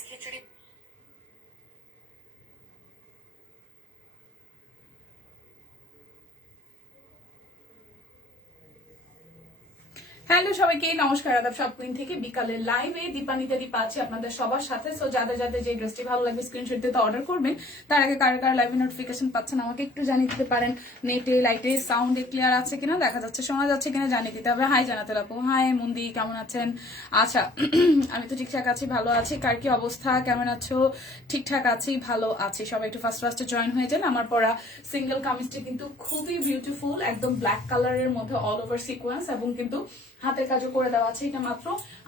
খিচুড়ি hello সবাইকে, নমস্কার, আদাব সব কুইন থেকে বিকালের লাইভে দীপানিতে দীপা আছে আপনাদের সবার সাথে। সো যাদের যাদের যে ড্রেসটি ভালো লাগবে স্ক্রিনশট দিয়ে অর্ডার করবেন, তার আগে কার কার লাইভে নোটিফিকেশন পাচ্ছেন আমাকে একটু জানিয়ে দিতে পারেন। নেটে লাইটে সাউন্ডে ক্লিয়ার আছে কিনা, দেখা যাচ্ছে, শোনা যাচ্ছে কিনা, জানিয়ে দিতে হবে। হাই জানাতে লাগবো। হাই মন্দি কেমন আছেন? আচ্ছা আমি তো ঠিকঠাক আছি, ভালো আছি। কার কি অবস্থা? কেমন আছো? ঠিকঠাক আছি, ভালো আছি। সবাই একটু ফার্স্ট ফার্স্টে জয়েন হয়ে যান। আমার পরা সিঙ্গেল কামিজটি কিন্তু খুবই বিউটিফুল একদম ব্ল্যাক কালারের মধ্যে অল ওভার সিকোয়েন্স এবং কিন্তু হাতের কাজও করে দেওয়া আছে। এটা মাত্র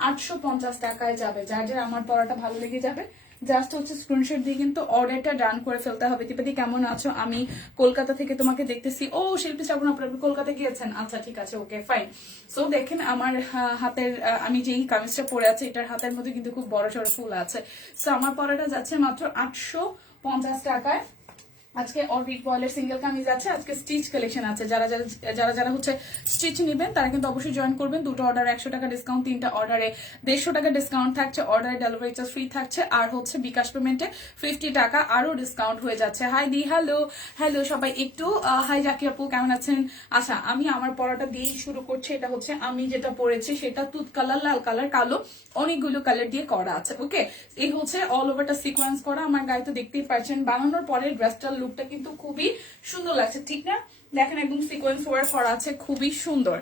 আটশো পঞ্চাশ টাকায় যাবে। যার যার আমার পড়াটা ভালো লেগে যাবে। জাস্ট হচ্ছে স্ক্রিনশট দিয়ে কিন্তু অর্ডারটা ডান করে ফেলতে হবে। দীপাদি, কেমন আছো? আমি কলকাতা থেকে তোমাকে দেখতেছি। ও, শিল্পী শ্রাবণ, আপনার আপনি কলকাতা গিয়েছেন? আচ্ছা ঠিক আছে ওকে ফাইন সো দেখেন আমার হাতের আমি যেই কামিজটা পরে আছি, এটার হাতের মধ্যে কিন্তু খুব বড় সড়ো ফুল আছে। সো আমার পড়াটা যাচ্ছে মাত্র আটশো পঞ্চাশ টাকায়। আজকে অরবিট বয়েলের সিঙ্গেল কামিজ আছে, আজকে স্টিচ কালেকশন আছে। যারা যারা যারা যারা হচ্ছে স্টিচ নেবেন, তারা কিন্তু অবশ্যই জয়েন করবেন। দুটো অর্ডার একশো টাকা ডিসকাউন্ট তিনটা অর্ডারে দেড়শো টাকা ডিসকাউন্ট থাকছে অর্ডারে ডেলিভারি চার্জ ফ্রি থাকছে। আর হচ্ছে বিকাশ পেমেন্টে ফিফটি টাকা আরও ডিসকাউন্ট হয়ে যাচ্ছে। হাই দি হ্যালো হ্যালো সবাই একটু হাই জাকি আপু, কেমন আছেন? আচ্ছা আমি আমার পড়াটা দিয়েই শুরু করছি। এটা হচ্ছে আমি যেটা পড়েছি, সেটা তুত কালার লাল কালার কালো, অনেকগুলো কালার দিয়ে করা আছে ওকে এই হচ্ছে অল ওভারটা সিকোয়েন্স করা। আমার গায়ে তো দেখতেই পারছেন বানানোর পরে ড্রেসটার লুকটা কিন্তু খুবই সুন্দর লাগছে, ঠিক না? দেখেন একদম সিকোয়েন্স ওয়ার্ক করা আছে, খুবই সুন্দর।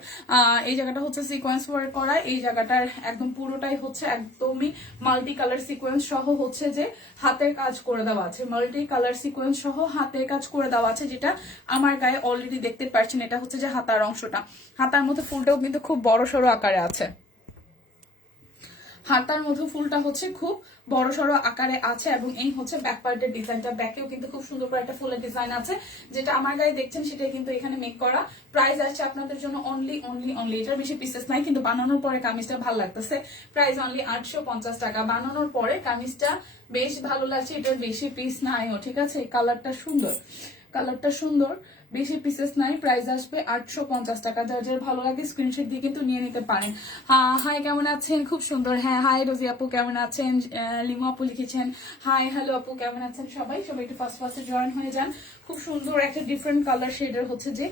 এই জায়গাটা হচ্ছে সিকোয়েন্স ওয়ার্ক করা, এই জায়গাটার একদম পুরোটাই হচ্ছে একদমই মাল্টি কালার সিকোয়েন্স সহ হচ্ছে যে হাতের কাজ করে দেওয়া আছে। মাল্টি কালার সিকোয়েন্স সহ হাতের কাজ করে দেওয়া আছে, যেটা আমার গায়ে অলরেডি দেখতে পাচ্ছেন, এটা হচ্ছে যে হাতার অংশটা। হাতার মধ্যে ফুলটাও কিন্তু খুব বড় সড়ো আকারে আছে। হাতার মধ্যে ফুলটা হচ্ছে খুব বড় সড়ো আকারে আছে এবং এই হচ্ছে ব্যাক পার্টের ডিজাইনটা ব্যাকেও কিন্তু খুব সুন্দর করে একটা ফুলের ডিজাইন আছে। যেটা আমার গায়ে দেখছেন সেটাই কিন্তু এখানে মেক করা। প্রাইস আসছে আপনাদের জন্য অনলি অনলি অনলি এটার বেশি পিসেস নাই, কিন্তু বানানোর পরে কামিজটা ভালো লাগতেছে। প্রাইস অনলি আটশো পঞ্চাশ টাকা। বানানোর পরে কামিজটা বেশ ভালো লাগছে। এটার বেশি পিস নাইও ঠিক আছে? কালারটা সুন্দর। কালারটা সুন্দর। বেশি পিসেস নাই প্রাইস আসবে আটশো পঞ্চাশ টাকা। যার যার ভালো লাগে স্ক্রিনশট দিয়ে কিন্তু নিয়ে নিতে পারেন। হাই কেমন আছেন? খুব সুন্দর। হ্যাঁ হাই রোজি আপু, কেমন আছেন? লিমু আপু লিখেছেন হাই হ্যালো আপু, কেমন আছেন সবাই? সবাই একটু ফার্স্ট ফার্স্টে জয়েন হয়ে যান। খুব সুন্দর একটা ডিফারেন্ট কালার শেডের হচ্ছে যে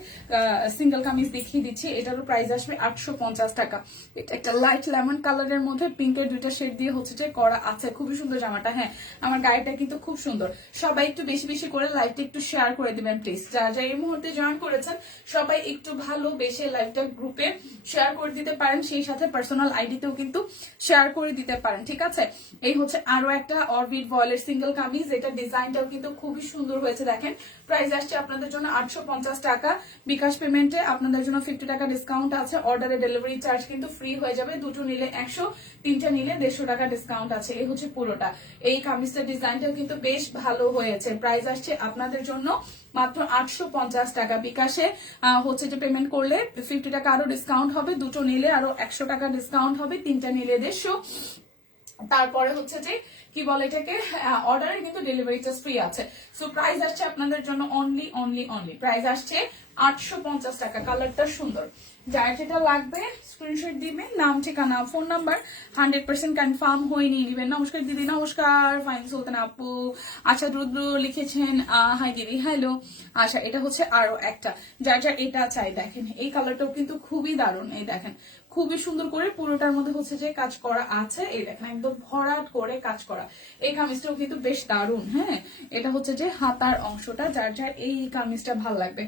সিঙ্গেল কামিজ দেখিয়ে দিচ্ছি। এটারও প্রাইস আসবে আটশো পঞ্চাশ টাকা। এটা একটা লাইট লেমন কালারের মধ্যে পিঙ্কের দুইটা শেড দিয়ে হচ্ছে যে করা আছে। খুবই সুন্দর জামাটা হ্যাঁ। আমার গাড়িটা কিন্তু খুব সুন্দর। সবাই একটু বেশি বেশি করে লাইভটা একটু শেয়ার করে দিবেন প্লিজ যারা যারা এই মুহূর্তে জয়েন করেছেন, সবাই একটু ভালোবেসে লাইভটা গ্রুপে শেয়ার করে দিতে পারেন, সেই সাথে পার্সোনাল আইডিতেও কিন্তু শেয়ার করে দিতে পারেন, ঠিক আছে? এই হচ্ছে আরও একটা অরবিট বয়েলের সিঙ্গেল কামিজ, এটা ডিজাইনটাও কিন্তু খুবই সুন্দর হয়েছে, দেখেন। প্রাইস আসছে আপনাদের জন্য আটশো পঞ্চাশ টাকা। বিকাশ পেমেন্টে আপনাদের জন্য ফিফটি টাকা ডিসকাউন্ট আছে। অর্ডারে ডেলিভারি চার্জ কিন্তু ফ্রি হয়ে যাবে। দুটো নিলে একশো, তিনটা নিলে দেড়শো টাকা ডিসকাউন্ট আছে। এই হচ্ছে পুরোটা। এই কামিজটার ডিজাইনটাও কিন্তু বেশ ভালো হয়েছে। প্রাইস আসছে আপনাদের জন্য মাত্র আটশো পঞ্চাশ টাকা। বিকাশে হচ্ছে যে পেমেন্ট করলে ফিফটি টাকা আরও ডিসকাউন্ট হবে, দুটো নিলে আরও একশো টাকা ডিসকাউন্ট হবে, তিনটা নিলে দেড়শো। তারপরে হচ্ছে যে কি বলে এটাকে? অর্ডারে কিন্তু ডেলিভারি চার্জ ফ্রি আছে। সো প্রাইস আসছে আপনাদের জন্য অনলি অনলি অনলি প্রাইস আসছে আটশো পঞ্চাশ টাকা। কালারটা সুন্দর। যার যেটা লাগবে স্ক্রিনশট দিবেন। নাম, ঠিকানা phone number hundred percent confirm হয়ে নিয়ে নমস্কার দিদি, নমস্কার। ফাইন সুলতান আপু। আচ্ছা রুদ্র লিখেছেন হাই দিদি হ্যালো আচ্ছা এটা হচ্ছে আরও একটা। যার যার এটা চাই, দেখেন। এই কালারটাও কিন্তু খুবই দারুণ। এই দেখেন খুবই সুন্দর করে পুরোটার মধ্যে হচ্ছে যে কাজ করা আছে। এই দেখেন, একদম ভরাট করে কাজ করা। এই কামিজটাও কিন্তু বেশ দারুণ হ্যাঁ? এটা হচ্ছে যে হাতার অংশটা, যার যার এই কামিজটা ভালো লাগবে।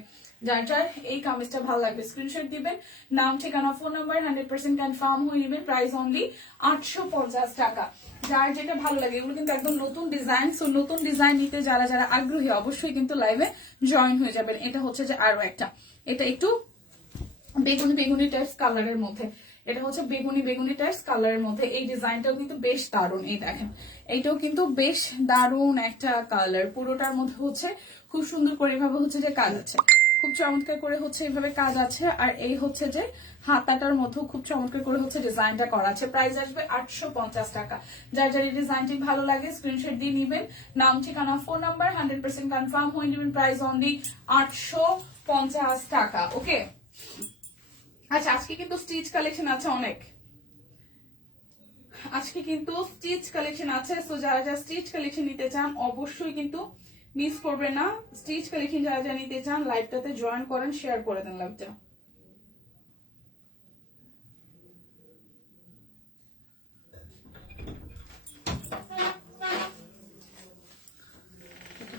যার যার এই কামিজটা ভালো লাগবে স্ক্রিনশট দিবেন। নাম, ঠিকানা phone number hundred percent confirm হয়ে নেবেন প্রাইস অনলি আটশো পঞ্চাশ টাকা। যার যেটা ভালো লাগে, এগুলো কিন্তু একদম নতুন ডিজাইন সো নতুন ডিজাইন নিতে যারা যারা আগ্রহী, অবশ্যই কিন্তু লাইভে জয়েন হয়ে যাবেন। এটা হচ্ছে যে আরও একটা। এটা একটু বেগুনি বেগুনি টাইপস কালারের মধ্যে। এটা হচ্ছে বেগুনি বেগুনি টাইপস কালারের মধ্যে। এই ডিজাইনটাও কিন্তু বেশ দারুণ, এই দেখেন। এইটাও কিন্তু বেশ দারুণ একটা কালার পুরোটার মধ্যে হচ্ছে খুব সুন্দর করে এভাবে হচ্ছে যে কাজ আছে। খুব চমৎকার করে হচ্ছে এইভাবে কাজ আছে। আর এই হচ্ছে যে হাতাটার মধ্যেও খুব চমৎকার করে হচ্ছে ডিজাইনটা করা আছে। প্রাইস আসবে আটশো পঞ্চাশ টাকা। যার যার এই ডিজাইনটি ভালো লাগে স্ক্রিনশট দিয়ে নিবেন। নাম, ঠিকানা phone number hundred percent confirm হয়ে নেবেন প্রাইস অনলি আটশো পঞ্চাশ টাকা। ওকে আচ্ছা আজকে কিন্তু স্টিচ কালেকশন আছে অনেক। আজকে কিন্তু স্টিচ কালেকশন আছে সো যারা যারা স্টিচ কালেকশন নিতে চান অবশ্যই কিন্তু মিস করবে না। স্টিচ কালেকশন যারা যারা নিতে চান লাইভটাতে জয়েন করেন শেয়ার করে দেন লাইভটা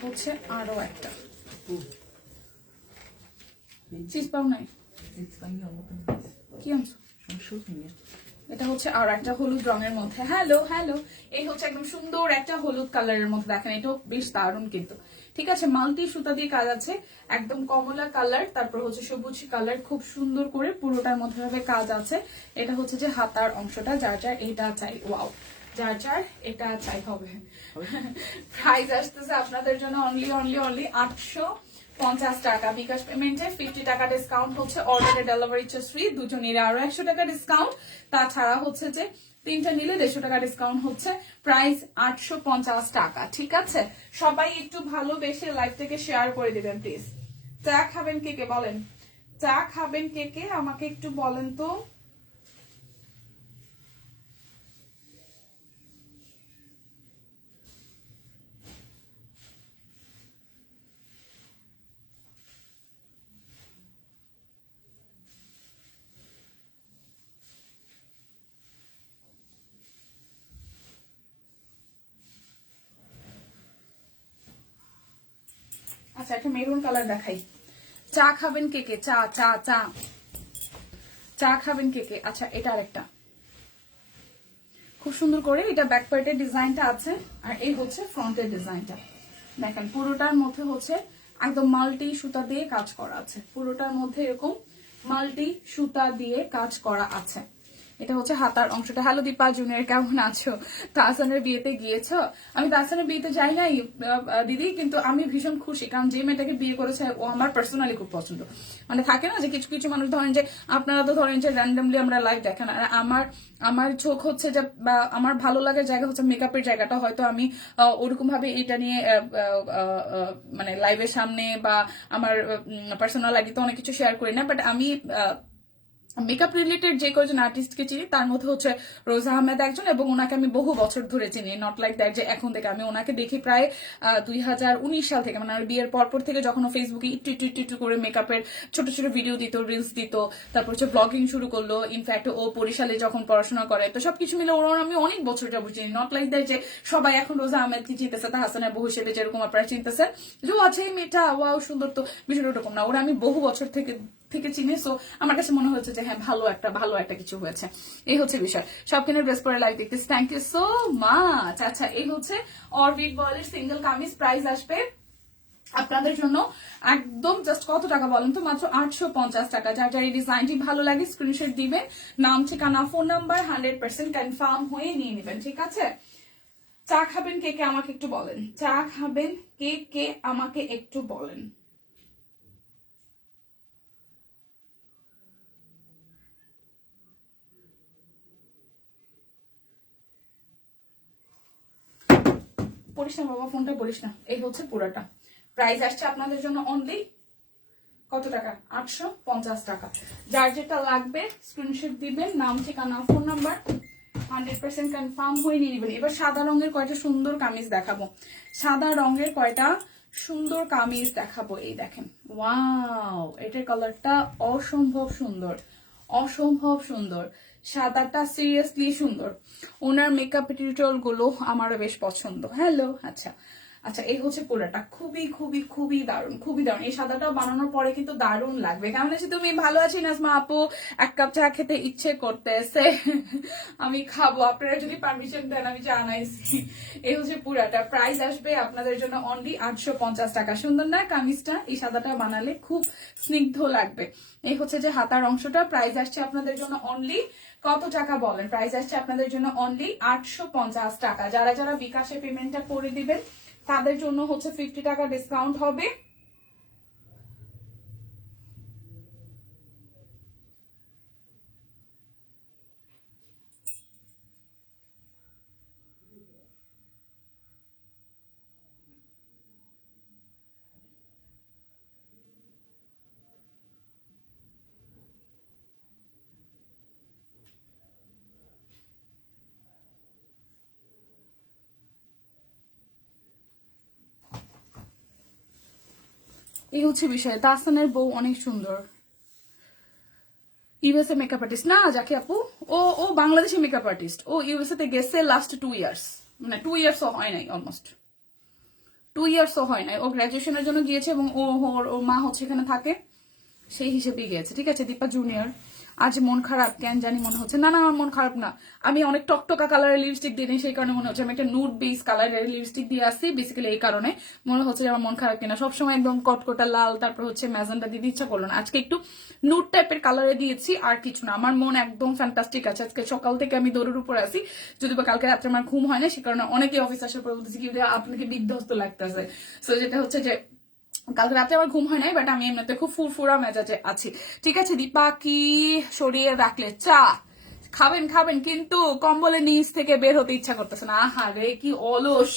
হচ্ছে আরও একটা। চিজ পাও নাই? কি আনছো? এটা হচ্ছে আর একটা হলুদ রঙের মধ্যে। হ্যালো হ্যালো এই হচ্ছে একদম সুন্দর একটা হলুদ কালারের মধ্যে দেখেন এটাও বেশ দারুণ কিন্তু। ঠিক আছে মাল্টি সুতা দিয়ে কাজ আছে একদম কমলা কালার তারপর হচ্ছে সবুজ কালার খুব সুন্দর করে পুরোটার মধ্যে ভাবে কাজ আছে। এটা হচ্ছে যে হাতার অংশটা যার যার এটা চাই ওয়াও যার যার এটা চাই হবে। প্রাইস আসতেছে আপনাদের জন্য অনলি অনলি অনলি আটশো পঞ্চাশ টাকা, বিকাশ পেমেন্টে ফিফটি টাকা ডিসকাউন্ট হচ্ছে অর্ডারে ডেলিভারি চার্জ ফ্রি দুটো নিলে আরও একশো টাকা ডিসকাউন্ট তাছাড়া হচ্ছে যে তিনটা নিলে দেড়শো টাকা ডিসকাউন্ট হচ্ছে। প্রাইস আটশো পঞ্চাশ টাকা, ঠিক আছে? সবাই একটু ভালোবেসে থেকে শেয়ার করে দিবেন প্লিজ চা খাবেন কে কে বলেন? চা খাবেন কে কে? আমাকে একটু বলেন তো। আচ্ছা একটা মেরুন কালার দেখাই। চা খাবেন কে কে? চা চা চা। চা খাবেন কে কে? আচ্ছা এটা আরেকটা। খুব সুন্দর করে এটা ব্যাক পার্টের ডিজাইনটা আছে, আর এই হচ্ছে ফ্রন্টের ডিজাইনটা। দেখেন, পুরোটার মধ্যে হচ্ছে একদম মাল্টি সুতা দিয়ে কাজ করা আছে। পুরোটার মধ্যে এরকম মাল্টি সুতা দিয়ে কাজ করা আছে। এটা হচ্ছে হাতার অংশটা। হ্যালো দীপা জুনিয়র, কেমন আছো? তাহসানের বিয়েতে গিয়েছো? আমি তাহসানের বিয়েতে যাই নাই দিদি, কিন্তু আমি ভীষণ খুশি, কারণ যে মেয়েটাকে বিয়ে করেছে, ও আমার পার্সোনালি খুব পছন্দ। মানে থাকে না যে কিছু কিছু মানুষ ধরেন যে, আপনারা তো ধরেন যে র্যান্ডামলি আমরা লাইভ দেখেন আর আমার আমার চোখ হচ্ছে যে আমার ভালো লাগার জায়গা হচ্ছে মেকআপের জায়গাটা। হয়তো আমি ওরকম ভাবে এটা নিয়ে মানে লাইভের সামনে বা আমার পার্সোনাল আইডিতে অনেক কিছু শেয়ার করি না বাট আমি মেকআপ রিলেটেড যে কজন আর্টিস্টকে চিনি, তার মধ্যে হচ্ছে রোজা আহমেদ একজন এবং ওনাকে আমি বহু বছর ধরে চিনি। নট লাইক দ্যাট যে এখন থেকে আমি ওনাকে দেখি প্রায় দুই হাজার উনিশ সাল থেকে। মানে বিয়ের পরপর থেকে যখন ফেসবুকে একটু একটু একটু করে মেকআপের ছোট ছোট ভিডিও দিত রিলস দিত, তারপর হচ্ছে ব্লগিং শুরু করল। ইনফ্যাক্ট ও বরিশালে যখন পড়াশোনা করে, তো সবকিছু মিলে ওর আমি অনেক বছর যাব চিনি। নট লাইক দ্যাট যে সবাই এখন রোজা আহমেদকে চিনতেছে, তা হাসানের বহু সাথে যেরকম আপনারা চিনতেছেন। যে আছে, মেয়েটা, ওয়াও, সুন্দর তো, বিষয়টা ওরকম না। ওরা আমি বহু বছর থেকে থেকে চিনি। সো আমার কাছে মনে হচ্ছে যে হ্যাঁ ভালো একটা ভালো একটা কিছু হয়েছে। এই হচ্ছে বিষয়। সব কিনে ড্রেস পরে লাইভ দেখতেছি। থ্যাংক ইউ সো মাচ আচ্ছা এই হচ্ছে অরবিট বয়েলের সিঙ্গেল কামিজ প্রাইস আসবে আপনাদের জন্য। একদম জাস্ট কত টাকা বলেন তো? মাত্র আটশো পঞ্চাশ টাকা। যার যার এই ডিজাইনটি ভালো লাগে স্ক্রিনশট দিবেন। নাম, ঠিকানা phone number hundred percent confirm হয়ে নিয়ে নেবেন, ঠিক আছে? চা খাবেন কে কে আমাকে একটু বলেন? চা খাবেন কে কে আমাকে একটু বলেন? পড়িস না, বাবা ফোনটা পড়িস না। এই হচ্ছে পুরোটা। প্রাইস আসছে আপনাদের জন্য অনলি কত টাকা? আটশো পঞ্চাশ টাকা। যার যেটা লাগবে স্ক্রিনশট দিবেন, নাম, ঠিকানা phone number hundred percent confirm হয়ে নিয়ে নেবেন। এবার সাদা রঙের কয়টা সুন্দর কামিজ দেখাবো। সাদা রঙের কয়টা সুন্দর কামিজ দেখাবো। এই দেখেন। ওয়াও এটার কালারটা অসম্ভব সুন্দর। অসম্ভব সুন্দর। সাদাটা সিরিয়াসলি সুন্দর। ওনার মেকআপ টিউটোরিয়ালগুলো আমারও বেশ পছন্দ। হ্যালো আচ্ছা। আচ্ছা এই হচ্ছে পুরোটা খুবই খুবই খুবই দারুণ খুবই দারুণ। এই সাদাটা বানানোর পরে কিন্তু দারুণ লাগবে। কেমন আছি তুমি? ভালো আছি নাজমা আপু? এক কাপ চা খেতে ইচ্ছে করতেছে। আমি খাব। আপনারা যদি পারমিশন দেন, আমি জানাইছি এই হচ্ছে পুরাটা প্রাইস আসবে আপনাদের জন্য অনলি আটশো পঞ্চাশ টাকা। সুন্দর না কামিজটা? এই সাদাটা বানালে খুব স্নিগ্ধ লাগবে। এই হচ্ছে যে হাতার অংশটা। প্রাইস আসছে আপনাদের জন্য অনলি কত টাকা বলেন? প্রাইস আসছে আপনাদের জন্য অনলি আটশো পঞ্চাশ টাকা। যারা যারা বিকাশে পেমেন্টটা করে দিবেন, তাদের জন্য হচ্ছে ফিফটি টাকা ডিসকাউন্ট হবে। এই হচ্ছে বিষয়। তাহসানের বউ অনেক সুন্দর। ইউএসএ মেকআপ আর্টিস্ট না, যাকে আপু, ও ও বাংলাদেশি মেকআপ আর্টিস্ট ও ইউএসএ তে গেছে লাস্ট টু ইয়ার্স মানে টু ইয়ার্সও হয় নাই অলমোস্ট টু ইয়ার্সও হয় নাই। ও গ্রাজুয়েশনের জন্য গিয়েছে এবং ও, ওর ওর মা হচ্ছে এখানে থাকে। সেই হিসেবেই গিয়েছে। ঠিক আছে, দীপা জুনিয়র আজ মন খারাপ, কেন জানি মনে হচ্ছে। না না, আমার মন খারাপ না। আমি অনেক টকটকা কালারের লিপস্টিক দিই, সেই কারণে মনে হচ্ছে। আমি একটা নুট বেস কালারের লিপস্টিক দিয়ে আসছি বেসিক্যালি এই কারণে। মনে হচ্ছে আমার মন খারাপ কিনা। সবসময় একদম কটকটা লাল, তারপর হচ্ছে ম্যাজেন্টা দিতে ইচ্ছা করল না। আজকে একটু নুট টাইপের কালারে দিয়েছি, আর কিছু না। আমার মন একদম ফ্যান্টাস্টিক আছে। আজকে সকাল থেকে আমি দৌড়ের উপরে আসি যদি বা কালকে রাত্রে আমার ঘুম হয় না, সে কারণে অনেকে অফিস আসার পর বলতেছি কি আপনাকে বিধ্বস্ত লাগতেছে। সো যেটা হচ্ছে যে কালকে রাতে আমার ঘুম হয় নাই বাট আমি এমনিতে খুব ফুরফুরা মেজাজে আছি। ঠিক আছে, দীপা কি সরিয়ে রাখলে? চা। খাবেন খাবেন, কিন্তু কম্বলের নিচ থেকে বের হতে ইচ্ছা করতেছে না। আহা রে, কি অলস।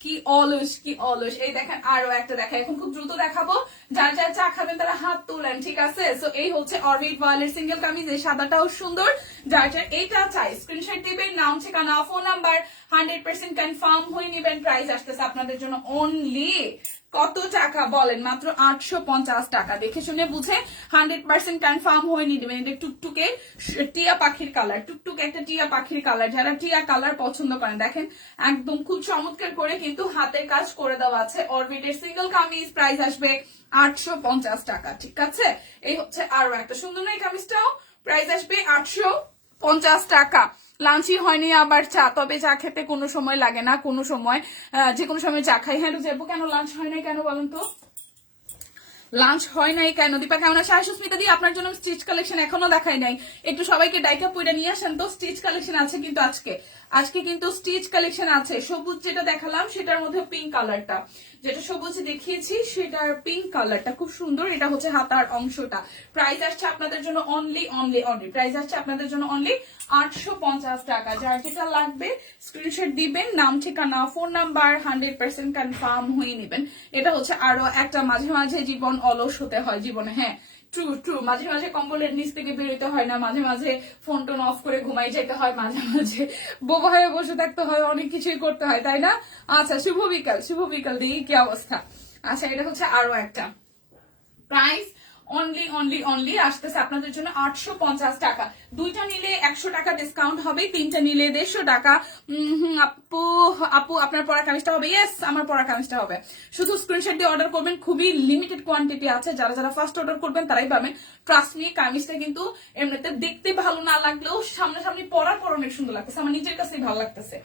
কি অলস কি অলস। এই দেখেন, আরও একটা দেখা। এখন খুব দ্রুত দেখাবো। যার যার চা খাবেন, তারা হাত তুলেন, ঠিক আছে? সো এই হচ্ছে অরবিট ওয়ালের সিঙ্গেল কামিজ এই সাদাটাও সুন্দর। যার যার এইটা চাই স্ক্রিনশট দিবেন, নাম, ঠিকানা phone number hundred percent confirm হয়ে নেবেন। প্রাইস আসতেছে আপনাদের জন্য অনলি কত টাকা বলেন? মাত্র আটশো পঞ্চাশ টাকা। দেখে শুনে বুঝে হান্ড্রেড পার্সেন্ট কনফার্ম হয়ে নেবেন এটা টুকটুকে টিয়া পাখির কালার। টুকটুক একটা টিয়া পাখির কালার। যারা টিয়া কালার পছন্দ করেন, দেখেন একদম খুব চমৎকার করে কিন্তু হাতের কাজ করে দেওয়া আছে। অরবিটের সিঙ্গেল কামিজ প্রাইস আসবে আটশো পঞ্চাশ টাকা, ঠিক আছে? এই হচ্ছে আরও একটা সুন্দর নয় কামিজটাও। প্রাইস আসবে আটশো পঞ্চাশ টাকা। লাঞ্চই হয়নি আবার চা, তবে চা খেতে কোনো সময় লাগে না, কোনো সময় যে কোনো সময় চা খাই। হ্যাঁ যাব কেন লাঞ্চ হয় নাই কেন বলুন তো? লাঞ্চ হয় নাই কেন? দীপা, কেমন আছে? সুস্মিতা দি, আপনার জন্য স্টিচ কালেকশন এখনও দেখাই নাই। একটু সবাইকে ডাইকা পুইটা নিয়ে আসেন তো স্টিচ কালেকশন আছে কিন্তু আজকে। আজকে কিন্তু স্টিচ কালেকশন আছে। সবুজ যেটা দেখালাম, সেটার মধ্যে পিঙ্ক কালারটা যেটা সবুজ দেখিয়েছি, সেটার পিঙ্ক কালারটা খুব সুন্দর। এটা হচ্ছে হাতার অংশটা। প্রাইস আসছে আপনাদের জন্য অনলি অনলি অনলি প্রাইস আসছে আপনাদের জন্য অনলি আটশো পঞ্চাশ টাকা। যার যেটা লাগবে স্ক্রিনশট দিবেন, নাম, ঠিকানা phone number hundred percent confirm হয়ে নেবেন। এটা হচ্ছে আরও একটা মাঝে মাঝে জীবন অলস হতে হয়, জীবনে হ্যাঁ। ট্রু ট্রু মাঝে মাঝে কম্বলের নিচ থেকে বেরোতে হয় না, মাঝে মাঝে ফোন টোন অফ করে ঘুমাই যেতে হয়, মাঝে মাঝে বোবা হয়ে বসে থাকতে হয়, অনেক কিছুই করতে হয়, তাই না? আচ্ছা শুভ বিকাল শুভ বিকাল দিই, কি অবস্থা? আচ্ছা এটা হচ্ছে আরও একটা। প্রাইস অনলি অনলি অনলি আসতেছে আপনাদের জন্য আটশো পঞ্চাশ টাকা। দুইটা নিলে একশো টাকা ডিসকাউন্ট হবে, তিনটা নিলে দেড়শো টাকা। আপু আপু, আপনার পড়া কামিজটা হবে? ইয়েস আমার পড়া কামিজটা হবে। শুধু স্ক্রিনশট দিয়ে অর্ডার করবেন, খুবই লিমিটেড কোয়ান্টিটি আছে। যারা যারা ফার্স্ট অর্ডার করবেন, তারাই পাবেন। ট্রাস্ট নিয়ে কামিজটা কিন্তু এমনিতে দেখতে ভালো না লাগলেও সামনাসামনি পরার পর অনেক সুন্দর লাগতেছে। আমার নিজের কাছেই ভালো লাগতেছে।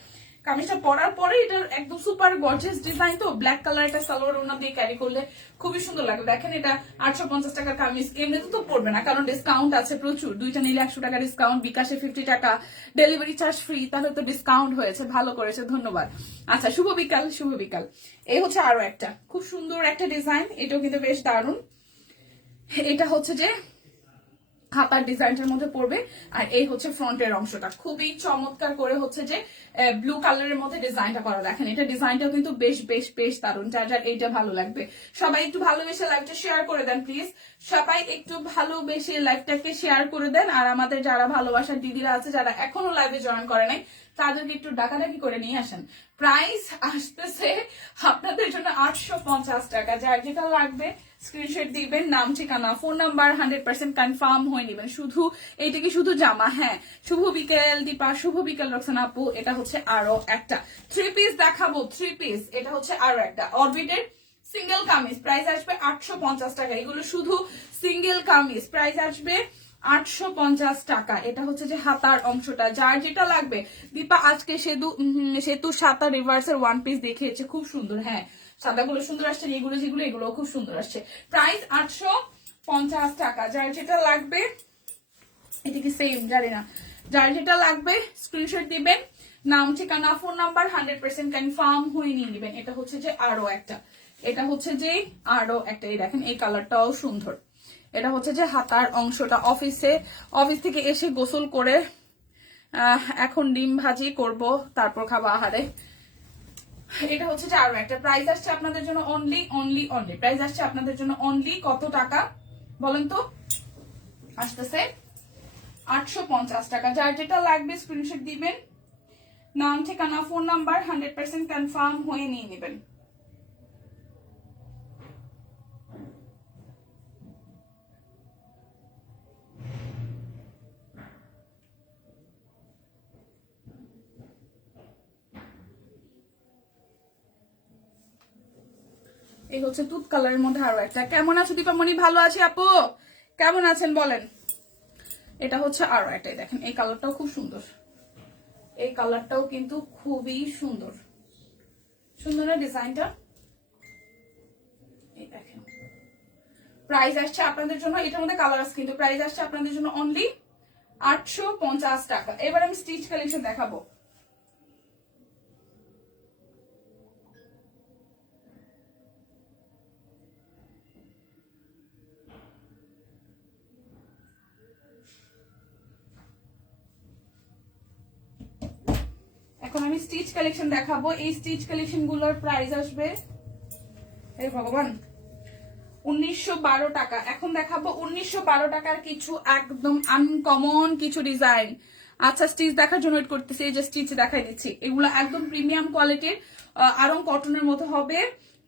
কামিজটা পরার পরে এটার একদম সুপার গর্জিয়াস ডিজাইন তো ব্ল্যাক কালার একটা সালোয়ার ওনা দিয়ে ক্যারি করলে খুবই সুন্দর লাগে দেখেন এটা আটশো পঞ্চাশ টাকার কামিজ, এমনিতে তো পড়বে না, কারণ ডিসকাউন্ট আছে প্রচুর। দুইটা নিলে একশো টাকা ডিসকাউন্ট বিকাশে ফিফটি টাকা ডেলিভারি চার্জ ফ্রি তাহলে তো ডিসকাউন্ট হয়েছে, ভালো করেছে, ধন্যবাদ। আচ্ছা শুভ বিকাল শুভ বিকাল। এই হচ্ছে আরও একটা। খুব সুন্দর একটা ডিজাইন এটাও কিন্তু বেশ দারুণ। এটা হচ্ছে যে হাতার ডিজাইনটার মধ্যে পড়বে। আর এই হচ্ছে ফ্রন্টের অংশটা। খুবই চমৎকার করে হচ্ছে যে ব্লু কালারের মধ্যে ডিজাইনটা করা। দেখেন, এটা ডিজাইনটাও কিন্তু বেশ বেশ বেশ দারুণ। যার যার এইটা ভালো লাগবে। সবাই একটু ভালোবেসে লাইভটা শেয়ার করে দেন প্লিজ সবাই একটু ভালোবেসে লাইভটাকে শেয়ার করে দেন। আর আমাদের যারা ভালোবাসার দিদিরা আছে, যারা এখনও লাইভে জয়েন করে নাই, তাদেরকে একটু ডাকাডাকি করে নিয়ে আসেন। প্রাইস আসতেছে আপনাদের জন্য আটশো পঞ্চাশ টাকা। যার যেটা লাগবে স্ক্রিনশট দিবেন, নাম, ঠিকানা phone number hundred percent confirm হয়ে নেবেন। শুধু এইটা কি শুধু জামা? হ্যাঁ। শুভ বিকেল, দীপা। শুভ বিকেল, রক্সান আপু। এটা হচ্ছে আরও একটা। থ্রি পিস দেখাবো থ্রি পিস এটা হচ্ছে আরও একটা। অরবিটের সিঙ্গেল কামিজ। প্রাইস আসবে আটশো পঞ্চাশ টাকা। এগুলো শুধু সিঙ্গেল কামিজ। প্রাইস আসবে আটশো পঞ্চাশ টাকা। এটা হচ্ছে যে হাতার অংশটা। যার যেটা লাগবে। দীপা আজকে সেতু সেতু সাতা রিভার্সের ওয়ান পিস দেখিয়েছে। খুব সুন্দর। হ্যাঁ। সাদাগুলো সুন্দর আসছে এগুলো যেগুলো এগুলো খুব সুন্দর আসছে। প্রাইস আটশো পঞ্চাশ টাকা, যার যেটা লাগবে, এটা কি সেম জানি না। যার যেটা লাগবে স্ক্রিনশট দিবেন। নাম, ঠিকানা phone number hundred percent confirm হয়ে নিয়ে নেবেন। এটা হচ্ছে যে আরও একটা। এটা হচ্ছে যে আরও একটা। এই দেখেন, এই কালারটাও সুন্দর। এটা হচ্ছে যে হাতার অংশটা অফিসে। অফিস থেকে এসে গোসল করে এখন ডিম ভাজি করব, তারপর খাব আহারে। এটা হচ্ছে যে আরও একটা। প্রাইস আসছে আপনাদের জন্য অনলি অনলি অনলি প্রাইস আসছে আপনাদের জন্য অনলি কত টাকা? বলেন তো। আসতেছে আটশো পঞ্চাশ টাকা। যার যেটা লাগবে স্ক্রিনশট দিবেন। নাম, ঠিকানা phone number hundred percent confirm হয়ে নিয়ে নেবেন। হচ্ছে তুত কালারের মধ্যে আরও একটা। কেমন আছো দীপামণি? ভালো আছি আপু? কেমন আছেন বলেন? এটা হচ্ছে আরও একটাই দেখেন, এই কালারটাও খুব সুন্দর। এই কালারটাও কিন্তু খুবই সুন্দর। সুন্দর না ডিজাইনটা? এই দেখেন। প্রাইস আসছে আপনাদের জন্য, এটার মধ্যে কালার আছে, কিন্তু প্রাইস আসছে আপনাদের জন্য অনলি আটশো পঞ্চাশ টাকা। এবার আমি স্টিচ কালেকশন দেখাবো এখন আমি স্টিচ কালেকশন দেখাবো। এই স্টিচ কালেকশনগুলোর প্রাইস আসবে ভগবান, উনিশশো বারো টাকা। এখন দেখাবো উনিশশো বারো টাকার কিছু একদম আনকমন কিছু ডিজাইন আচ্ছা স্টিচ দেখার জন্য ওয়েট করতেছি, এই যে স্টিচ দেখাই দিচ্ছি। এগুলো একদম প্রিমিয়াম কোয়ালিটির আরং কটনের মতো হবে।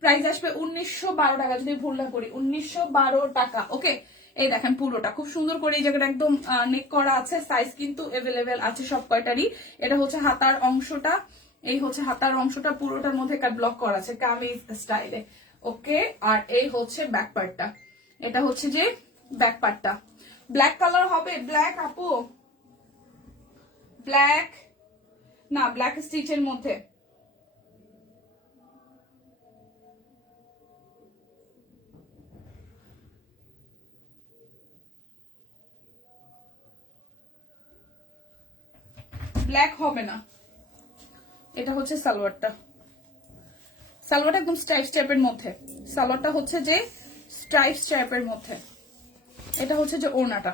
প্রাইস আসবে উনিশশো বারো টাকা, যদি ভুল না করি। উনিশশো বারো টাকা ওকে এই দেখেন পুরোটা। খুব সুন্দর করে এই জায়গাটা একদম নেক করা আছে সাইজ কিন্তু এভেলেবেল আছে সব কয়টারই। এটা হচ্ছে হাতার অংশটা। এই হচ্ছে হাতার অংশটা পুরোটার মধ্যে কাট ব্লক করা আছে, কামিজ স্টাইলে ওকে আর এই হচ্ছে ব্যাক পার্টটা এটা হচ্ছে যে ব্যাক পার্টটা ব্ল্যাক কালার হবে? ব্ল্যাক আপু? ব্ল্যাক না ব্ল্যাক স্টিচের মধ্যে। ব্ল্যাক হবে না। এটা হচ্ছে সালোয়ারটা। সালোয়ারটা একদম স্ট্রাইপ স্ট্রাইপের মধ্যে। সালোয়ারটা হচ্ছে যে স্ট্রাইপ স্ট্রাইপের মধ্যে। এটা হচ্ছে যে ওড়নাটা।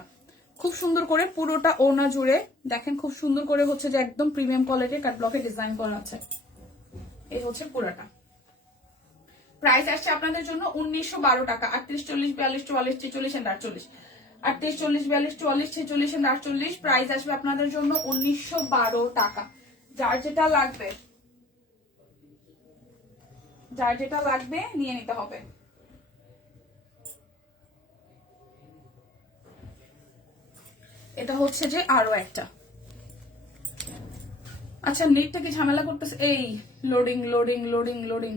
খুব সুন্দর করে পুরোটা ওড়না জুড়ে, দেখেন খুব সুন্দর করে হচ্ছে যে একদম প্রিমিয়াম কোয়ালিটির কাট ব্লকে ডিজাইন করা আছে। এই হচ্ছে পুরোটা। প্রাইস আসছে আপনাদের জন্য উনিশশো বারো টাকা। আটত্রিশ, চল্লিশ, বিয়াল্লিশ, চুয়াল্লিশ ছেচল্লিশ এন্ড আটচল্লিশ আটত্রিশ, চল্লিশ, বিয়াল্লিশ, চুয়াল্লিশ, ছেচল্লিশ এন্ড আটচল্লিশ। প্রাইস আসবে আপনাদের জন্য উনিশশো বারো টাকা। যার যেটা লাগবে, যার যেটা লাগবে নিয়ে নিতে হবে। এটা হচ্ছে যে আরও একটা। আচ্ছা নেটটা কি ঝামেলা করতেছে? এই লোডিং লোডিং লোডিং লোডিং